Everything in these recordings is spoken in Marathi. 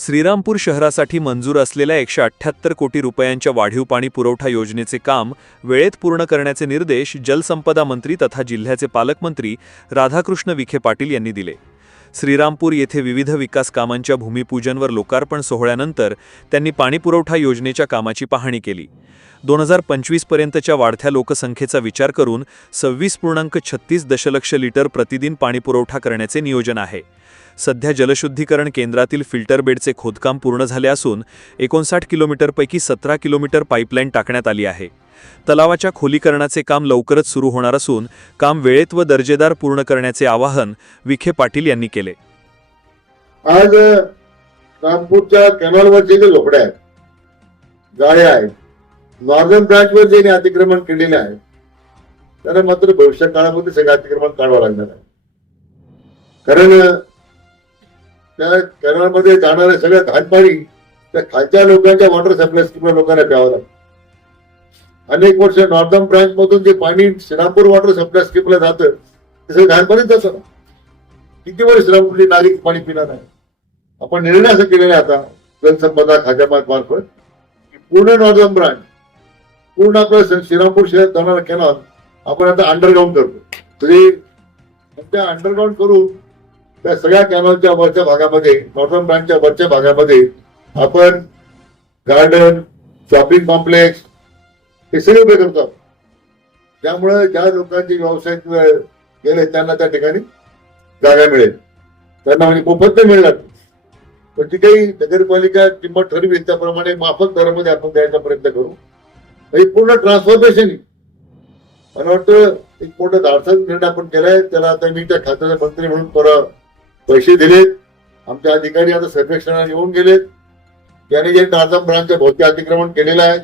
श्रीरामपूर शहरासाठी मंजूर असलेल्या एकशे अठ्ठ्याहत्तर कोटी रुपयांच्या वाढीव पाणी पुरवठा योजनेचे काम वेळेत पूर्ण करण्याचे निर्देश जलसंपदा मंत्री तथा जिल्ह्याचे पालकमंत्री राधाकृष्ण विखे पाटील यांनी दिले. श्रीरामपूर येथे विविध विकास कामांच्या भूमिपूजनवर लोकार्पण सोहळ्यानंतर त्यांनी पाणीपुरवठा योजनेच्या कामाची पाहणी केली. दोन हजार पंचवीसपर्यंतच्या वाढत्या लोकसंख्येचा विचार करून सव्वीस पूर्णांक छत्तीस दशलक्ष लिटर प्रतिदिन पाणीपुरवठा करण्याचे नियोजन आहे. सध्या जलशुद्धीकरण केंद्रातील फिल्टर बेडचे खोदकाम पूर्ण झाले असून एकोणसाठ किलोमीटरपैकी सतरा किलोमीटर पाईपलाईन टाकण्यात आली आहे. तलावाच्या खोलीकरणाचे काम लवकरच सुरू होणार असून काम वेळेत व दर्जेदार पूर्ण करण्याचे आवाहन विखे पाटील यांनी केले. आज रामपूरच्या कॅनॉलवरचे जे झोपड्या आहेत गाळे आहेत नॉर्दर्न ब्रांचवर जे अतिक्रमण केलेले आहे त्यांना मात्र भविष्य काळामध्ये सगळं अतिक्रमण काढावं लागणार आहे. कारण त्या कॅनॉलमध्ये जाणाऱ्या सगळ्या घाण त्या खालच्या लोकांच्या वॉटर सप्लाय स्कीमला लोकांना प्यावं लागतं. अनेक वर्ष नॉर्दर्न ब्रांच मधून जे पाणी श्रीरामपूर वॉटर सप्लाय स्कीमला जातं ते सगळं घाण जातं ना. किती वर्ष श्रीरामपूरचे नागरिक पाणी पिणार आहे आपण निर्णय असं केलेला आहे आता जलसंपदा खात्यामार्फत की पूर्ण नॉर्दर्न ब्रांच पूर्ण आपलं श्रीरामपूर शहरात जाणारा कॅनॉल आपण आता अंडरग्राऊंड करतो तरी त्या अंडरग्राऊंड करून त्या सगळ्या कॅनॉलच्या वरच्या भागामध्ये नॉर्दर्न ब्रांचच्या वरच्या भागामध्ये आपण गार्डन शॉपिंग कॉम्प्लेक्स ते सगळे उभे करतो त्यामुळे ज्या लोकांचे व्यावसायिक गेले त्यांना त्या ठिकाणी जागा मिळेल. त्यांना म्हणजे मोफत नाही मिळणार. पण ती काही नगरपालिका किंमत ठरवी त्याप्रमाणे माफक दरामध्ये आपण द्यायचा प्रयत्न करू. एक पूर्ण ट्रान्सफॉर्मेशन मला वाटतं एक मोठा धाडसा निर्णय आपण केलाय. त्याला आता मी त्या खात्याचे मंत्री म्हणून परत पैसे दिलेत. आमच्या अधिकारी आता सर्वेक्षणाला येऊन गेलेत. त्याने जे नाझम ब्रांचच्या भौतिक अतिक्रमण केलेलं आहे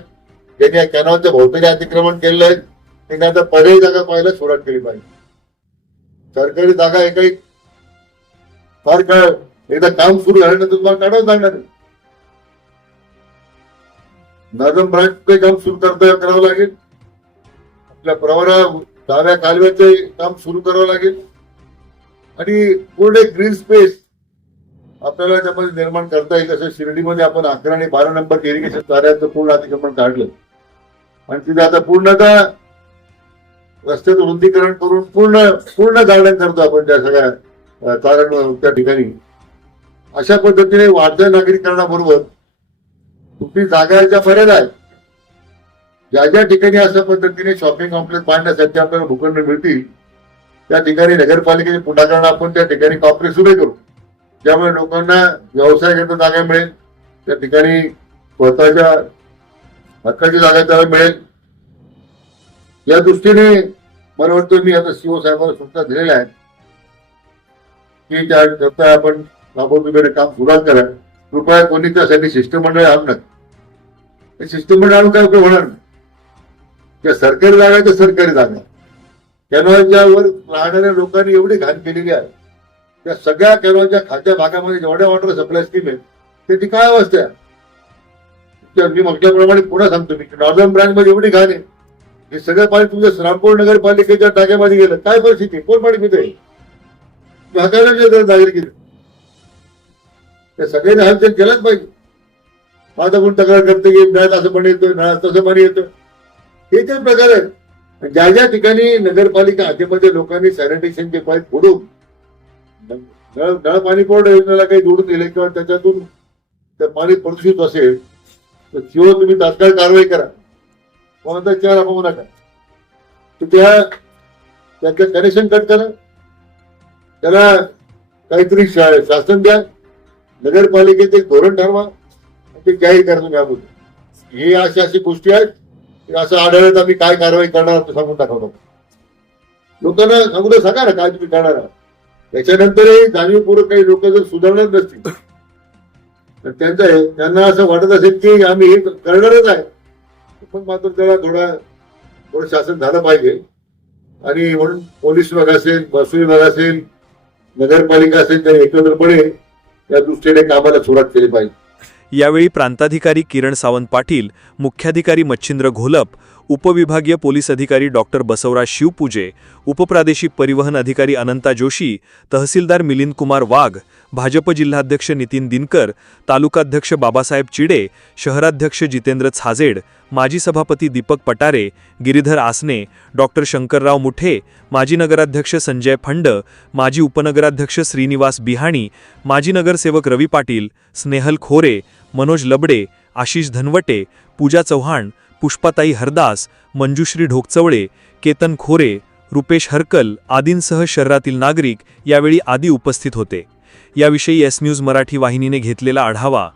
त्यांनी या कॅनॉलच्या भौतिक अतिक्रमण केलेलं आहे त्यांनी आता पर्यायी जागा पाहायला सुरुवात केली पाहिजे. सरकारी जागा एकही फार काय एकदा काम सुरू झाल्यानंतर तुम्हाला काढावं लागणार नॉर्दन ब्रांच ते काम सुरू करता करावं लागेल. आपल्या प्रवरा डाव्या कालव्याचे काम सुरू करावं लागेल. आणि पूर्ण एक ग्रीन स्पेस आपल्याला त्यामध्ये निर्माण करता येईल जसं शिर्डीमध्ये आपण अकरा आणि बारा नंबर इरिगेशन कार्याचं पूर्ण अतिक्रमण काढलं. आणि तिथे आता पूर्णतः रस्त्याचं रुंदीकरण करून पूर्ण पूर्ण गार्डन करतो आपण त्या सगळ्या अ, कारण त्या ठिकाणी. अशा पद्धतीने वाढत्या नागरीकरणाबरोबर तुमची जागाच्या मर्यादा आहेत ज्या ज्या ठिकाणी अशा पद्धतीने शॉपिंग कॉम्प्लेक्स बांधण्यासाठी आपल्याला भूखंड मिळतील त्या ठिकाणी नगरपालिकेचे पुढाकारण आपण त्या ठिकाणी कॉम्प्लेक्स उभे करू. त्यामुळे लोकांना व्यवसाय करता जागा मिळेल त्या ठिकाणी स्वतःच्या हक्काची जागा त्याला मिळेल. या दृष्टीने मला वाटतं मी आता सीओ साहेबांना सूचना दिलेल्या आहेत की त्याकरता आपण राबवून काम सुरुवात करा. कृपया कोणी त्यासाठी शिष्टमंडळ आणू शिष्टमंडळ आणून काय उपयोग होणार नाही. त्या सरकारी जागा त्या सरकारी जागा कॅनॉलच्या वर राहणाऱ्या लोकांनी एवढी घाण केलेली आहे. त्या सगळ्या कॅनॉलच्या खात्या भागामध्ये जेवढ्या वॉटर सप्लाय स्कीम आहेत त्याची काय अवस्था आहे? मी म्हटल्याप्रमाणे पुन्हा सांगतो मी नॉर्दर्न ब्रँचमध्ये एवढी घाण आहे. हे सगळं पाणी तुमच्या श्रामपूर नगरपालिकेच्या टाक्यामध्ये गेलं. काय परिस्थिती? कोण पाणी पितंय? हकायला नागरिक त्या सगळ्यांनी हालचाल केलाच पाहिजे. माझा कोण तक्रार करते की नळात असं पाणी येतं नळात तसं पाणी येतं हे ते प्रकार आहेत. ज्या ज्या ठिकाणी नगरपालिका हद्दीमध्ये लोकांनी सॅनिटेशनचे पाईप फोडून नळ नळ पाणी पुरवठा योजनेला काही जोडून दिले किंवा त्याच्यातून ते पाणी प्रदूषित असेल तर सीओ तुम्ही तात्काळ कारवाई करा. कोणता चार आपण नका. तर त्या त्याचं कनेक्शन कट करा. त्याला काहीतरी शासन द्या. नगरपालिकेचे धोरण ठरवा. ते जाहीर करा तुम्ही अगोदर हे अशा अशी गोष्टी आहेत. की असं आढळत आम्ही काय कारवाई करणार तो सांगून दाखवतो लोकांना अगोदर सांगा ना काय तुम्ही करणार आहात. त्याच्यानंतरही जाणीवपूर्वक काही लोक जर सुधारणार नसतील तर त्यांचं त्यांना असं वाटत असेल की आम्ही हे करणारच आहे. पण मात्र त्याला थोडा थोडं शासन झालं पाहिजे. आणि म्हणून पोलीस विभाग असेल महसूल विभाग असेल नगरपालिका असेल तर एकत्रपणे या दृष्टीने कामाला सुरुवात केली पाहिजे. यावेळी प्रांताधिकारी किरण सावंत पाटील मुख्याधिकारी मच्छिंद्र घोलप उपविभागीय पोलीस अधिकारी डॉक्टर बसवराज शिवपूजे उपप्रादेशिक परिवहन अधिकारी अनंता जोशी तहसीलदार मिलिंद कुमार वाघ भाजप जिल्हाध्यक्ष नितीन दिनकर तालुकाध्यक्ष बाबासाहेब चिडे शहराध्यक्ष जितेंद्र छाजेड माजी सभापती दीपक पटारे गिरीधर आसने डॉक्टर शंकरराव मुठे माजी नगराध्यक्ष संजय फंड माजी उपनगराध्यक्ष श्रीनिवास बिहाणी माजी नगरसेवक रवी पाटील स्नेहल खोरे मनोज लबडे आशिष धनवटे पूजा चव्हाण पुष्पाताई हरदास मंजुश्री ढोकचवळे केतन खोरे रुपेश हरकल आदींसह शहरातील नागरिक यावेळी आदी उपस्थित होते. याविषयी एस न्यूज मराठी वाहिनीने घेतलेला आढावा